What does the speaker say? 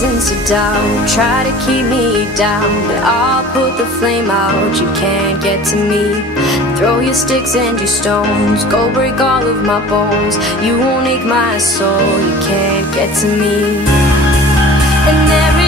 reasons to doubt, try to keep me down, but I'll put the flame out. You can't get to me. Throw your sticks and your stones, go break all of my bones. You won't ache my soul, you can't get to me. And